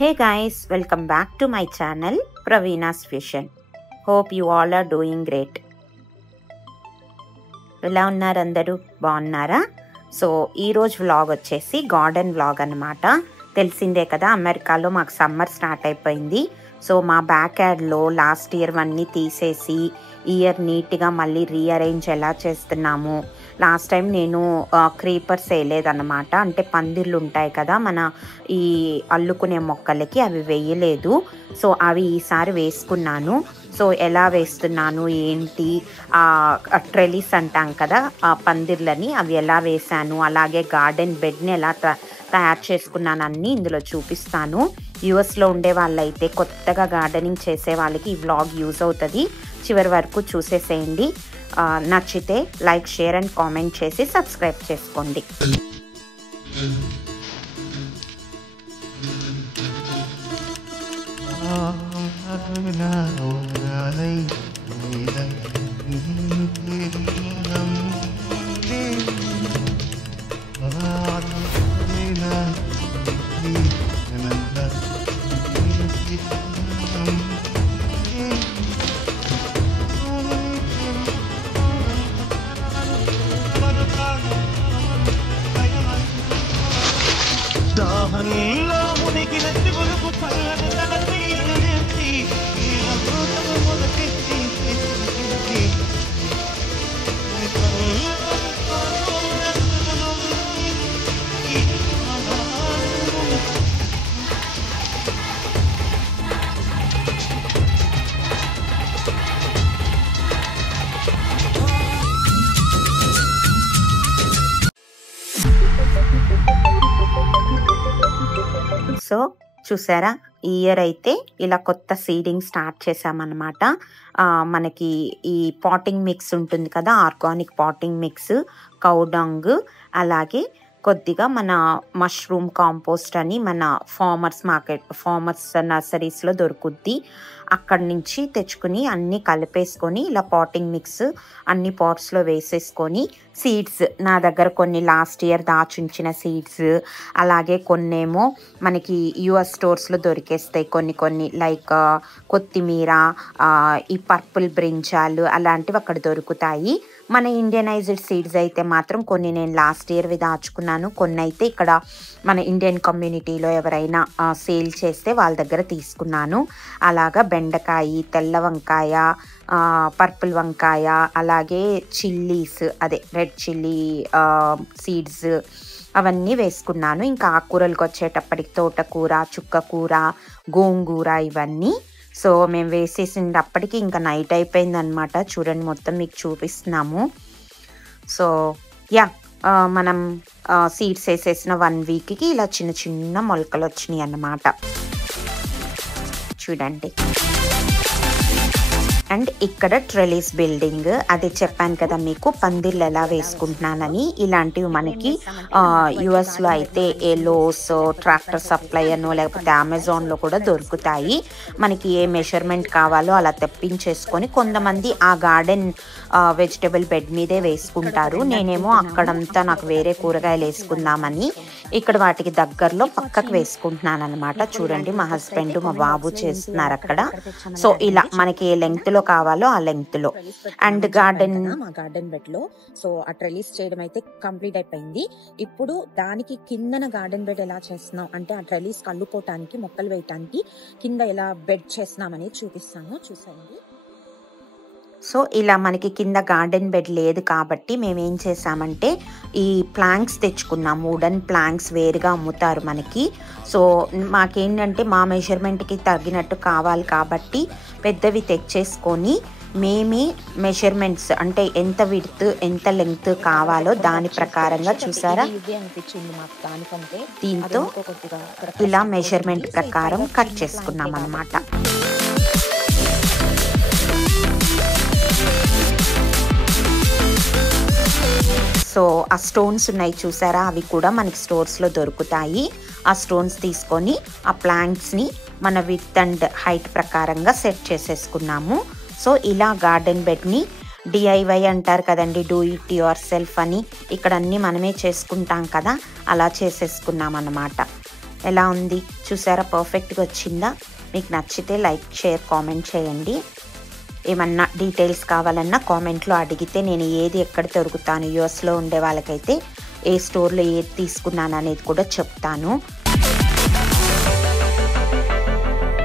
Hey guys, welcome back to my channel Praveena's Vision. Hope you all are doing great. ఎలా ఉన్నారు అందరూ? బాగున్నారా? So ఈరోజు vlog వచ్చేసి గార్డెన్ వ్లాగ్ అనమాట. తెలిసిందే కదా, అమెరికాలో మాకు సమ్మర్ స్టార్ట్ అయిపోయింది. సో మా బ్యాక్ యార్డ్లో లాస్ట్ ఇయర్ అన్నీ తీసేసి ఇయర్ నీట్గా మళ్ళీ రీఅరేంజ్ ఎలా చేస్తున్నాము. లాస్ట్ టైం నేను క్రీపర్స్ వేయలేదన్నమాట. అంటే పందిర్లు ఉంటాయి కదా మన ఈ అల్లుకునే మొక్కలకి, అవి వేయలేదు. సో అవి ఈసారి వేసుకున్నాను. సో ఎలా వేస్తున్నాను ఏంటి, ట్రెలిస్ అంటాం కదా ఆ పందిర్లని, అవి ఎలా వేసాను, అలాగే గార్డెన్ బెడ్ని ఎలా తయారు చేసుకున్నాను అన్నీ ఇందులో చూపిస్తాను. యూఎస్లో ఉండే వాళ్ళైతే, కొత్తగా గార్డెనింగ్ చేసే వాళ్ళకి ఈ వ్లాగ్ యూజ్ అవుతుంది. చివరి వరకు చూసేసేయండి. నచ్చితే లైక్, షేర్ అండ్ కామెంట్ చేసి సబ్స్క్రైబ్ చేసుకోండి. సో చూసారా, ఈ ఇయర్ అయితే ఇలా కొత్త సీడింగ్ స్టార్ట్ చేసామన్నమాట. మనకి ఈ పాటింగ్ మిక్స్ ఉంటుంది కదా, organic potting mix, cow dung, అలాగే కొద్దిగా మన మష్రూమ్ కాంపోస్ట్ అని మన ఫార్మర్స్ నర్సరీస్లో దొరుకుద్ది. అక్కడి నుంచి తెచ్చుకుని అన్నీ కలిపేసుకొని ఇలా పాటింగ్ మిక్స్ అన్ని పాట్స్లో వేసేసుకొని, సీడ్స్ నా దగ్గర కొన్ని లాస్ట్ ఇయర్ దాచుంచిన సీడ్స్, అలాగే కొన్నేమో మనకి యుఎస్ స్టోర్స్లో దొరికేస్తాయి కొన్ని లైక్ కొత్తిమీర, ఈ పర్పుల్ బ్రింజాలు అలాంటివి అక్కడ దొరుకుతాయి. మన ఇండియనైజ్డ్ సీడ్స్ అయితే మాత్రం కొన్ని నేను లాస్ట్ ఇయర్వి దాచుకున్నాను, కొన్ని అయితే ఇక్కడ మన ఇండియన్ కమ్యూనిటీలో ఎవరైనా సేల్ చేస్తే వాళ్ళ దగ్గర తీసుకున్నాను. అలాగా బెండకాయ, తెల్ల వంకాయ, పర్పుల్ వంకాయ, అలాగే చిల్లీస్, అదే రెడ్ చిల్లీ సీడ్స్ అవన్నీ వేసుకున్నాను. ఇంకా ఆకుకూరలకు వచ్చేటప్పటికి తోటకూర, చుక్కకూర, గోంగూర ఇవన్నీ. సో మేము వేసేసినప్పటికీ ఇంకా నైట్ అయిపోయిందనమాట. చూడండి, మొత్తం మీకు చూపిస్తున్నాము. సో యా, మనం సీడ్స్ వేసేసిన 1 వీక్కి ఇలా చిన్న చిన్న మొలకలు వచ్చినాయి అన్నమాట. చూడండి. అండ్ ఇక్కడ ట్రెలిస్ బిల్డింగ్, అది చెప్పాను కదా మీకు, పందిర్లు ఎలా వేసుకుంటున్నానని. ఇలాంటివి మనకి యుఎస్లో అయితే ఎలోస్, ట్రాక్టర్ సప్లై అనో లేకపోతే అమెజాన్లో కూడా దొరుకుతాయి. మనకి ఏ మెజర్మెంట్ కావాలో అలా తెప్పించేసుకొని కొంతమంది ఆ గార్డెన్ వెజిటబుల్ బెడ్ మీదే వేసుకుంటారు. నేనేమో అక్కడంతా నాకు వేరే కూరగాయలు వేసుకుందామని ఇక్కడ వాటికి దగ్గరలో పక్కకు వేసుకుంటున్నాను అనమాట. చూడండి, మా హస్బెండ్ మా బాబు చేస్తున్నారు అక్కడ. సో ఇలా మనకి ఏ లెంగ్త్ లో కావాలో ఆ లెంగ్త్ లో. అండ్ మా గార్డెన్ బెడ్ లో సో ఆ ట్రెలిస్ చేయడం అయితే కంప్లీట్ అయిపోయింది. ఇప్పుడు దానికి కిందన గార్డెన్ బెడ్ ఎలా చేస్తున్నాం అంటే, ఆ ట్రెలిస్ కల్లుకోవటానికి, మొక్కలు వేయటానికి కింద ఎలా బెడ్ చేస్తున్నామని చూపిస్తాను, చూసేయండి. సో ఇలా మనకి కింద గార్డెన్ బెడ్ లేదు కాబట్టి మేము ఏం చేసామంటే ఈ ప్లాంక్స్ తెచ్చుకున్నాం. వుడెన్ ప్లాంక్స్ వేరుగా అమ్ముతారు మనకి. సో మాకేంటంటే మా మెజర్మెంట్కి తగినట్టు కావాలి కాబట్టి పెద్దవి తెచ్చేసుకొని మేమే మెజర్మెంట్స్ అంటే ఎంత విడ్త్ ఎంత లెంగ్త్ కావాలో దాని ప్రకారంగా, చూసారా, దీంతో ఇలా మెజర్మెంట్ ప్రకారం కట్ చేసుకున్నాం అన్నమాట. సో ఆ స్టోన్స్ ఉన్నాయి చూసారా, అవి కూడా మనకి స్టోర్స్లో దొరుకుతాయి. ఆ స్టోన్స్ తీసుకొని ఆ ప్లాంట్స్ని మన విడ్త్ అండ్ హైట్ ప్రకారంగా సెట్ చేసేసుకున్నాము. సో ఇలా గార్డెన్ బెడ్ని డిఐవై అంటారు కదండి, డూ ఇట్ యువర్ సెల్ఫ్ అని, ఇక్కడ అన్నీ మనమే చేసుకుంటాం కదా, అలా చేసేసుకున్నాం అన్నమాట. ఎలా ఉంది చూసారా, పర్ఫెక్ట్గా వచ్చిందా? మీకు నచ్చితే లైక్, షేర్, కామెంట్ చేయండి. ఏమన్నా డీటెయిల్స్ కావాలన్నా కామెంట్లో అడిగితే నేను ఏది ఎక్కడ దొరుకుతాను, యూఎస్లో ఉండే వాళ్ళకైతే ఏ స్టోర్లో ఏది తీసుకున్నాను అనేది కూడా చెప్తాను.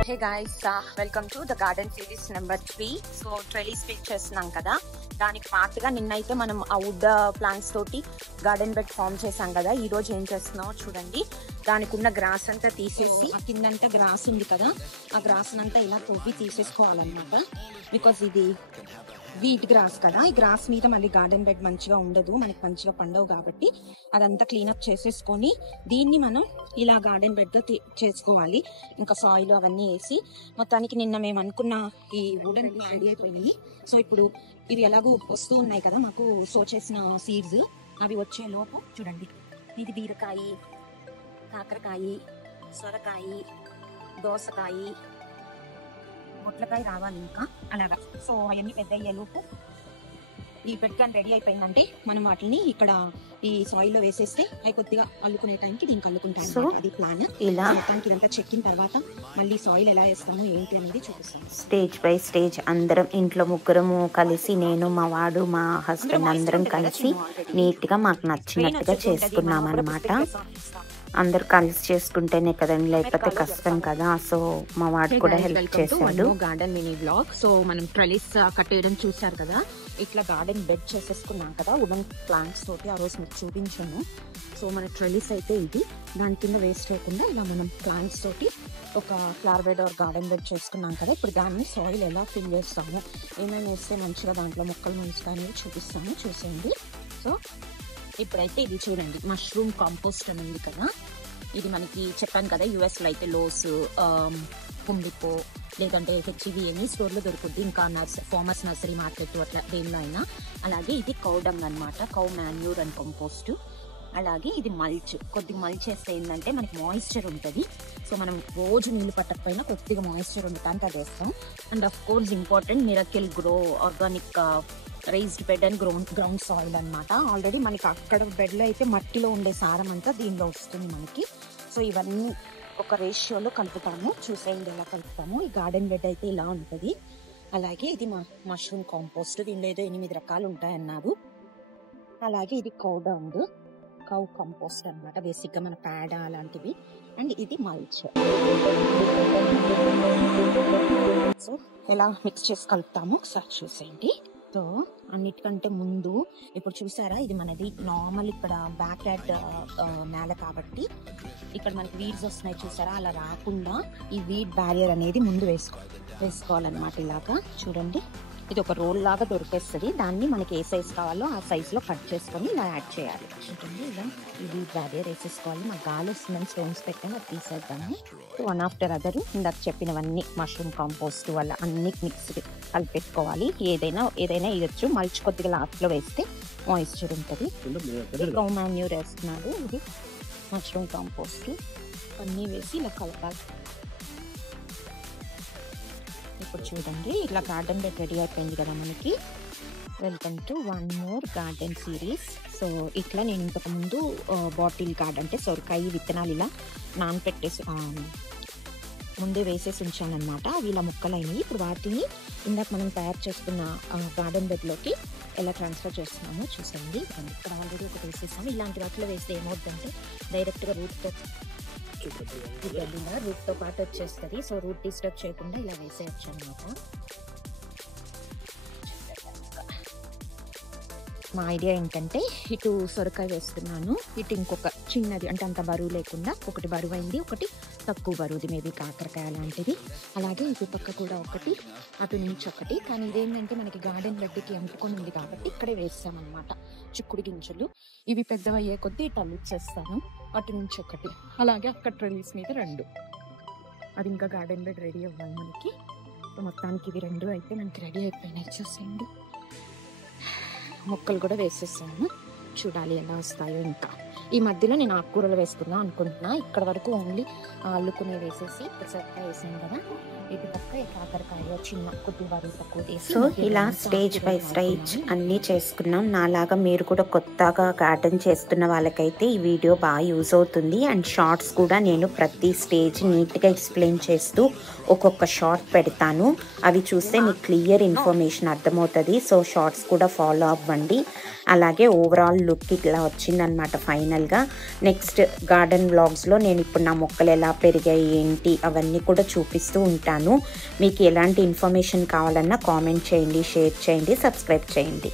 Hey guys, welcome to the garden series number 3. So trellis pick చేస్తున్నాం కదా, దానికి పాటుగా నిన్నైతే మనం ఆ వుడ్ ప్లాంట్స్ తోటి గార్డెన్ బెడ్ ఫామ్ చేసాం కదా. ఈ రోజు ఏం చేస్తున్నామో చూడండి. దానికి ఉన్న గ్రాస్ అంతా తీసేసి, ఆ కిందంతా గ్రాస్ ఉంది కదా, ఆ గ్రాస్ అంతా ఇలా తవ్వి తీసేసుకోవాలన్నమాట. బికాస్ ఇది వీట్ గ్రాస్ కదా, ఈ గ్రాస్ మీద మళ్ళీ గార్డెన్ బెడ్ మంచిగా ఉండదు, మనకి మంచిగా పండవు. కాబట్టి అదంతా క్లీనప్ చేసేసుకొని దీన్ని మనం ఇలా గార్డెన్ బెడ్ గా చేసుకోవాలి. ఇంకా సాయిల్ అవన్నీ వేసి మొత్తానికి నిన్న మేము అనుకున్న ఈ వుడెన్ రెడీ అయిపోయినాయి. సో ఇప్పుడు ఇవి ఎలాగో వస్తూ ఉన్నాయి కదా, మాకు సో చేసిన సీడ్స్ అవి వచ్చే లోపు చూడండి, ఇది బీరకాయ, కాకరకాయ, సొరకాయ, దోసకాయ, పొట్లకాయ రావాలి ఇంకా అలాగా. సో అవన్నీ పెద్ద అయ్యేలోపు ఈ బెడ్ క్యాన్ రెడీ అయిపోయిందంటే మనం వాటిని ఇక్కడ ఈ సాయిల్ లో వేసేస్తే అవి కొద్దిగా అల్లుకునే టైంకి దీనికి అల్లుకుంటాం. సో ఇది ప్లాన్. ఇలా మొత్తానికి ఇదంతా చెక్కిన తర్వాత మళ్ళీ సాయిల్ ఎలా వేస్తాము ఏంటి అనేది చూపిస్తాను. స్టేజ్ బై స్టేజ్ అందరం ఇంట్లో ముగ్గురము కలిసి, నేను, మా వాడు, మా హస్బెండ్ అందరం కలిసి నీట్ గా మాకు నచ్చినట్టుగా చేసుకున్నాం అన్నమాట. అందరు కలిసి చేసుకుంటేనే కదండి, లేకపోతే కష్టం కదా. సో మా వాడు కూడా హెల్ప్ చేశాడు. Garden mini blog. సో మనం ట్రెలీస్ కట్టేయడం చూసారు కదా, ఇట్లా గార్డెన్ బెడ్ చేసేసుకున్నాం కదా వుడెన్ ప్లాంట్స్ తోటి. ఆ రోజు మీకు చూపించాను. సో మన ట్రెలీస్ అయితే ఇది, దాని కింద వేస్ట్ చేయకుండా ఇలా మనం ప్లాంట్స్ తోటి ఒక flower bed or garden bed చేసుకున్నాం కదా. ఇప్పుడు దాన్ని సాయిల్ ఎలా ఫిల్ చేస్తాము, ఏమైనా వేస్తే మంచిగా దాంట్లో మొక్కలు మొలుస్తాయని చూపిస్తాము, చూసేయండి. సో ఇప్పుడైతే ఇది చూడండి, మష్రూమ్ కాంపోస్ట్ అని ఉంది కదా. ఇది మనకి చెప్పాను కదా, యూఎస్లో అయితే లోస్, కుండిపో, లేదంటే హెచ్ఈవిఎంఈ స్టోర్లో దొరుకుద్ది. ఇంకా ఫార్మర్స్ నర్సరీ మార్కెట్ అట్లా దేనిలో అయినా. అలాగే ఇది కౌ డంగ్ అనమాట, కౌ మాన్యూర్ అండ్ కంపోస్ట్. అలాగే ఇది మల్చ్. కొద్దిగా మల్చ్ చేస్తే ఏంటంటే మనకి మాయిశ్చర్ ఉంటుంది. సో మనం రోజు నీళ్ళు పట్టకపోయినా కొద్దిగా మాయిశ్చర్ ఉండటానికి అది వేస్తాం. And of course important miracle grow organic raised bed and ground soil అనమాట. ఆల్రెడీ మనకి అక్కడ బెడ్లో అయితే మట్టిలో ఉండే సారం అంతా దీనిలో వస్తుంది మనకి. సో ఇవన్నీ ఒక రేషియోలో కలుపుతాము, చూసేయండి ఎలా కలుపుతాము. ఈ గార్డెన్ బెడ్ అయితే ఇలా ఉంటుంది. అలాగే ఇది మష్రూమ్ కాంపోస్ట్, దీనిలో ఏదో 8 రకాలు ఉంటాయన్నారు. అలాగే ఇది కౌ డంగ్, కౌ కంపోస్ట్ అనమాట, బేసిక్గా మన పేడ అలాంటివి. అండ్ ఇది మల్చ్. సో ఎలా మిక్స్ చేసి కలుపుతాము ఒకసారి చూసేయండి. సో అన్నిటికంటే ముందు ఇప్పుడు చూసారా, ఇది మనది నార్మల్ ఇక్కడ బ్యాక్ యార్డ్ నేల కాబట్టి ఇక్కడ మనకి వీడ్స్ వస్తున్నాయి చూసారా, అలా రాకుండా ఈ వీడ్ బ్యారియర్ అనేది ముందు వేసుకోవాలన్నమాట. ఇలాగా చూడండి, ఇది ఒక రోల్ లాగా దొరికేస్తుంది. దాన్ని మనకి ఏ సైజ్ కావాలో ఆ సైజులో కట్ చేసుకొని ఇలా యాడ్ చేయాలి. చూడండి, ఇలా ఈ వీడ్ బ్యారియర్ వేసేసుకోవాలి. మాకు గాలి వస్తుందని స్టోన్స్ పెట్టాము, అది తీసేద్దాము. వన్ ఆఫ్టర్ అదర్ ఇందాక చెప్పినవన్నీ మష్రూమ్ కాంపోస్ట్ వల్ల అన్ని మిక్స్డ్ కలిపెట్టుకోవాలి. ఏదైనా ఇవ్వచ్చు. మల్చి కొద్దిగా లాస్ట్లో వేస్తే మాయిశ్చర్ ఉంటుంది. కౌ మాన్యూర్ వేస్తున్నాడు, ఇది మష్రూమ్ కాంపోస్ట్ అన్నీ వేసి ఇలా కలపాలి. ఇప్పుడు చూడండి, ఇట్లా గార్డెన్ బెడ్ రెడీ అయిపోయింది కదా మనకి. Welcome to one more garden series. So ఇట్లా నేను ఇంతకుముందు బాటిల్ గార్డెన్ అంటే సొరకాయ విత్తనాలు ఇలా నానపెట్టేసి ముందే వేసేసి ఉంచాను అనమాట. అవి ఇలా ముక్కలైనవి. ఇప్పుడు వాటిని ఇందాక మనం తయారు చేసుకున్న గార్డెన్ బెడ్లోకి ఎలా ట్రాన్స్ఫర్ చేస్తున్నామో చూసేయండి. ఇక్కడ ఆల్రెడీ ఒకటి వేసేసాము. ఇలాంటి వాటిలో వేస్తే ఏమవుతుందంటే డైరెక్ట్గా రూట్తో పాటు వచ్చేస్తుంది. సో రూట్ డిస్టర్బ్ చేయకుండా ఇలా వేసేయచ్చు అనమాట. మా ఐడియా ఏంటంటే, ఇటు సొరకాయ వేస్తున్నాను, ఇటు ఇంకొక చిన్నది అంటే అంత బరువు లేకుండా, ఒకటి బరువైంది, ఒకటి తక్కువ బరువుది, మేబీ కాకరకాయ లాంటిది. అలాగే ఇటు పక్క కూడా ఒకటి, అటు నుంచి ఒకటి. కానీ ఇదేంటంటే మనకి గార్డెన్ బెడ్కి అంటుకొని ఉంది కాబట్టి ఇక్కడే వేస్తామన్నమాట. చిక్కుడు గింజలు ఇవి పెద్దవయ్యే కొద్దీ ఇటు అల్లుచేస్తాను. అటు నుంచి ఒకటి, అలాగే అక్కడ ట్రెలీస్ మీద 2. అది ఇంకా గార్డెన్ బెడ్ రెడీ అవ్వాలి మనకి. మొత్తానికి ఇవి 2 అయితే మనకి రెడీ అయిపోయినాయి. చూసేయండి, మొక్కలు కూడా వేసేసాను. చూడాలి ఎలా వస్తాయో ఇంకా. ఈ మధ్యలో నేను ఆకుకూరలు వేసుకుందాం అనుకుంటున్నా. ఇక్కడ వరకు ఓన్లీ అల్లుకునే వేసేసి పెసరకాయ వేసాను కదా, ఇటు పక్క కాకరకాయ చిన్న కొద్ది వరి తక్కువ వేసి సో ఇలా స్టేజ్ బై స్టేజ్ అన్నీ చేసుకున్నాం. నాలాగా మీరు కూడా కొత్తగా గార్డెన్ చేస్తున్న వాళ్ళకైతే ఈ వీడియో బాగా యూజ్ అవుతుంది. అండ్ షార్ట్స్ కూడా నేను ప్రతి స్టేజ్ నీట్గా ఎక్స్ప్లెయిన్ చేస్తూ ఒక్కొక్క షార్ట్ పెడతాను. అవి చూస్తే మీకు క్లియర్ ఇన్ఫర్మేషన్ అర్థమవుతుంది. సో షార్ట్స్ కూడా ఫాలో అవ్వండి. అలాగే ఓవరాల్ లుక్ ఇట్లా వచ్చిందనమాట ఫైనల్గా. నెక్స్ట్ గార్డెన్ వ్లాగ్స్లో నేను ఇప్పుడు నా మొక్కలు ఎలా పెరిగాయి ఏంటి అవన్నీ కూడా చూపిస్తూ ఉంటాను. మీకు ఎలాంటి ఇన్ఫర్మేషన్ కావాలన్నా కామెంట్ చేయండి, షేర్ చేయండి, సబ్స్క్రైబ్ చేయండి.